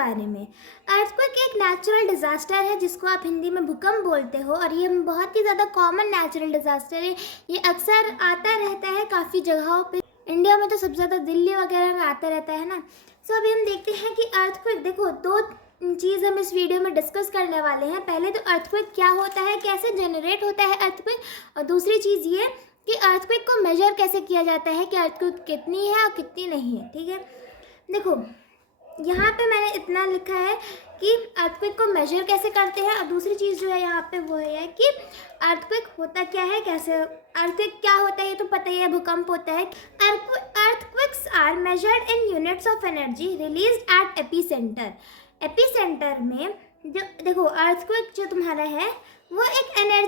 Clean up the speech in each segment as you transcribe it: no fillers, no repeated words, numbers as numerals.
बारे में। अर्थक्वेक एक नेचुरल डिज़ास्टर है जिसको आप हिंदी में भूकंप बोलते हो, और ये बहुत ही ज़्यादा कॉमन नेचुरल डिज़ास्टर है। ये अक्सर आता रहता है काफ़ी जगहों पे। इंडिया में तो सबसे ज़्यादा दिल्ली वगैरह में आता रहता है ना। सो अभी हम देखते हैं कि अर्थक्वेक, देखो दो चीज़ हम इस वीडियो में डिस्कस करने वाले हैं। पहले तो अर्थक्वेक क्या होता है, कैसे जनरेट होता है अर्थक्वेक, और दूसरी चीज़ ये कि अर्थक्वेक को मेजर कैसे किया जाता है कि अर्थक्वेक कितनी है और कितनी नहीं है। ठीक है, देखो यहाँ पे मैंने इतना लिखा है कि अर्थक्वेक को मेजर कैसे करते हैं, और दूसरी चीज़ जो है यहाँ पे वो है कि अर्थक्वेक होता क्या है, कैसे अर्थक्वेक क्या होता है ये तो पता ही है, भूकंप होता है। Earthquakes are measured in units of energy released at epicentre. Epicentre में जो देखो अर्थक्वेक जो तुम्हारा है वो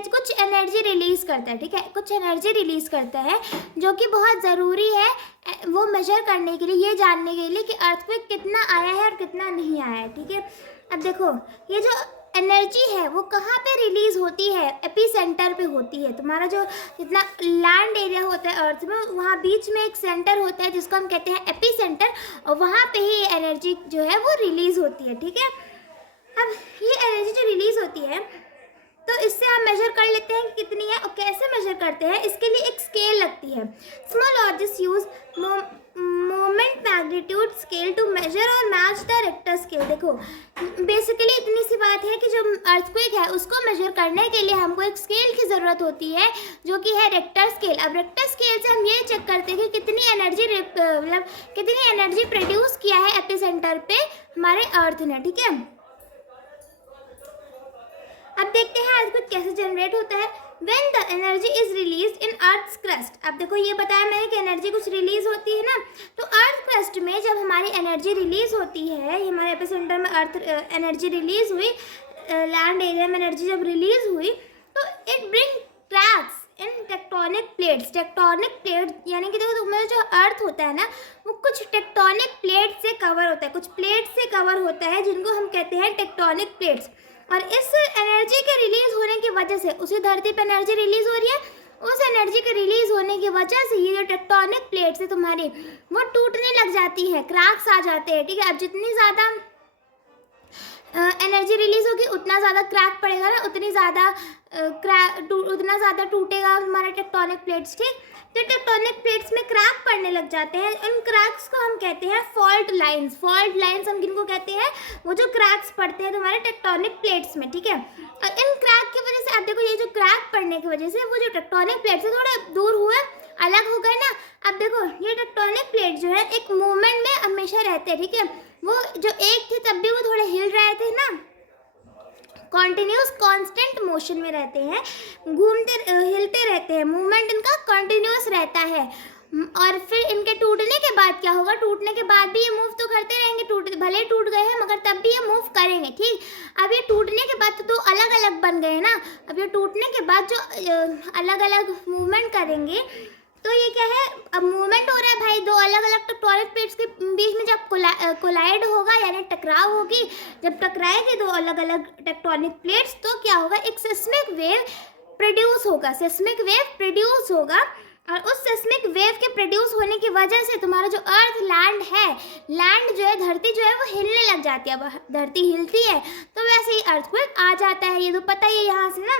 कुछ एनर्जी रिलीज़ करता है। ठीक है, कुछ एनर्जी रिलीज़ करता है जो कि बहुत ज़रूरी है वो मेजर करने के लिए, ये जानने के लिए कि अर्थक्वेक कितना आया है और कितना नहीं आया है। ठीक है, अब देखो ये जो एनर्जी है वो कहाँ पे रिलीज़ होती है, एपीसेंटर पे होती है। तुम्हारा जो जितना लैंड एरिया होता है अर्थ में, वहाँ बीच में एक सेंटर होता है जिसको हम कहते हैं एपीसेंटर, और वहाँ पे ही एनर्जी जो है वो रिलीज़ होती है। ठीक है, अब ये एनर्जी जो रिलीज़ होती है तो इससे हम मेजर कर लेते हैं कि कितनी है, और कैसे मेजर करते हैं इसके लिए एक स्केल लगती है। Seismologists use moment magnitude scale to measure और मैच द रिक्टर स्केल। देखो बेसिकली इतनी सी बात है कि जो अर्थक्वेक है उसको मेजर करने के लिए हमको एक स्केल की ज़रूरत होती है जो कि है रिक्टर स्केल। अब रिक्टर स्केल से हम ये चेक करते हैं कि कितनी एनर्जी प्रोड्यूस किया है एपीसेंटर पे हमारे अर्थ ने। ठीक है, अब देखते हैं अर्थक्वेक कैसे जनरेट होता है। When the energy is released in Earth's crust, अब देखो ये बताया मैंने कि एनर्जी कुछ रिलीज होती है ना, तो अर्थ क्रस्ट में जब हमारी एनर्जी रिलीज होती है, हमारे एपिसेंटर में अर्थ एनर्जी रिलीज हुई, लैंड एरिया में एनर्जी जब रिलीज हुई तो it bring cracks in tectonic plates. Tectonic plate यानी कि देखो तुम्हारा जो अर्थ होता है ना वो कुछ टेक्टोनिक प्लेट से कवर होता है, कुछ प्लेट से कवर होता है जिनको हम कहते हैं टेक्टोनिक प्लेट्स। और इस एनर्जी के रिलीज होने की वजह से, उसी धरती पर एनर्जी रिलीज हो रही है, उस एनर्जी के रिलीज होने की वजह से ये जो टेक्टोनिक प्लेट्स है तुम्हारी वो टूटने लग जाती है, क्रैक्स आ जाते हैं। ठीक है, अब जितनी ज़्यादा एनर्जी रिलीज होगी उतना ज़्यादा क्रैक पड़ेगा ना, उतना ज़्यादा टूटेगा हमारा टेक्टोनिक प्लेट्स। ठीक, तो टेक्टोनिक प्लेट्स में क्रैक पड़ने लग जाते हैं, इन क्रैक्स को हम कहते हैं फॉल्ट लाइंस। फॉल्ट लाइंस हम किनको कहते हैं, वो जो क्रैक्स पड़ते हैं तुम्हारे टेक्टोनिक प्लेट्स में। ठीक है, और इन क्रैक की वजह से आप देखो ये जो क्रैक पड़ने की वजह से वो जो टेक्टोनिक प्लेट्स है थोड़ा दूर हुए, अलग हो गए ना। अब देखो ये टेक्टोनिक प्लेट जो है एक मूवमेंट में हमेशा रहते हैं। ठीक है, वो जो एक थे तब भी वो थोड़े हिल रहे थे ना, कॉन्टिन्यूस कांस्टेंट मोशन में रहते हैं, हिलते रहते हैं, मूवमेंट इनका कंटिन्यूस रहता है। और फिर इनके टूटने के बाद क्या होगा, टूटने के बाद भी ये मूव तो करते रहेंगे, भले ही टूट गए हैं मगर तब भी ये मूव करेंगे। ठीक, अब ये टूटने के बाद तो अलग अलग बन गए ना, अब ये टूटने के बाद जो अलग अलग मूवमेंट करेंगे तो ये क्या है, अब मूवमेंट हो रहा है भाई, दो अलग अलग टेक्टोनिक प्लेट्स के बीच में जब कोलाइड होगा यानी टकराव होगी, जब टकराएगी दो अलग अलग टेक्टोनिक प्लेट्स तो क्या होगा, एक सिस्मिक वेव प्रोड्यूस होगा। सिस्मिक वेव प्रोड्यूस होगा, और उस सिस्मिक वेव के प्रोड्यूस होने की वजह से तुम्हारा जो अर्थ लैंड जो है, धरती जो है वो हिलने लग जाती है। अब धरती हिलती है तो वैसे ही अर्थक्वेक आ जाता है, ये तो पता ही है यहाँ से ना।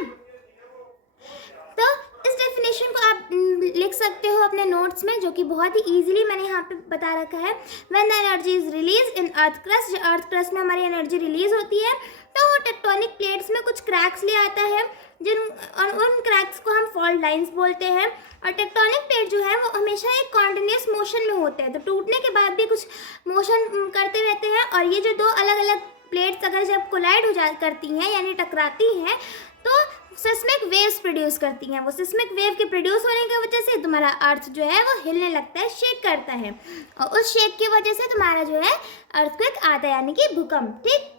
तो इस डेफिनेशन को आप लिख सकते हो अपने नोट्स में, जो कि बहुत ही इजीली मैंने यहाँ पे बता रखा है। When the energy is release in earth crust, जो अर्थ क्रस्ट में हमारी एनर्जी रिलीज होती है तो वो टेक्टोनिक प्लेट्स में कुछ क्रैक्स ले आता है, और उन क्रैक्स को हम फॉल्ट लाइंस बोलते हैं। और टेक्टोनिक प्लेट जो है वो हमेशा एक कॉन्टिन्यूस मोशन में होते हैं, तो टूटने के बाद भी कुछ मोशन करते रहते हैं। और ये जो दो अलग अलग प्लेट्स अगर जब कोलाइड करती हैं यानी टकराती हैं तो सिस्मिक वेव्स प्रोड्यूस करती हैं। वो सिस्मिक वेव के प्रोड्यूस होने की वजह से तुम्हारा अर्थ जो है वो हिलने लगता है, शेक करता है, और उस शेक की वजह से तुम्हारा जो है अर्थक्वेक आता है यानी कि भूकंप। ठीक,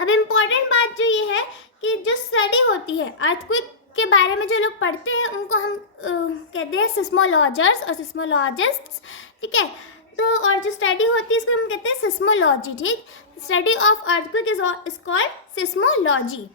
अब इम्पॉर्टेंट बात जो ये है कि जो स्टडी होती है अर्थक्वेक के बारे में, जो लोग पढ़ते हैं उनको हम कहते हैं सिस्मोलॉजर्स और सिस्मोलॉजिस्ट्स। ठीक है, तो और जो स्टडी होती है इसको हम कहते हैं सिस्मोलॉजी। ठीक, study of earthquake is called seismology.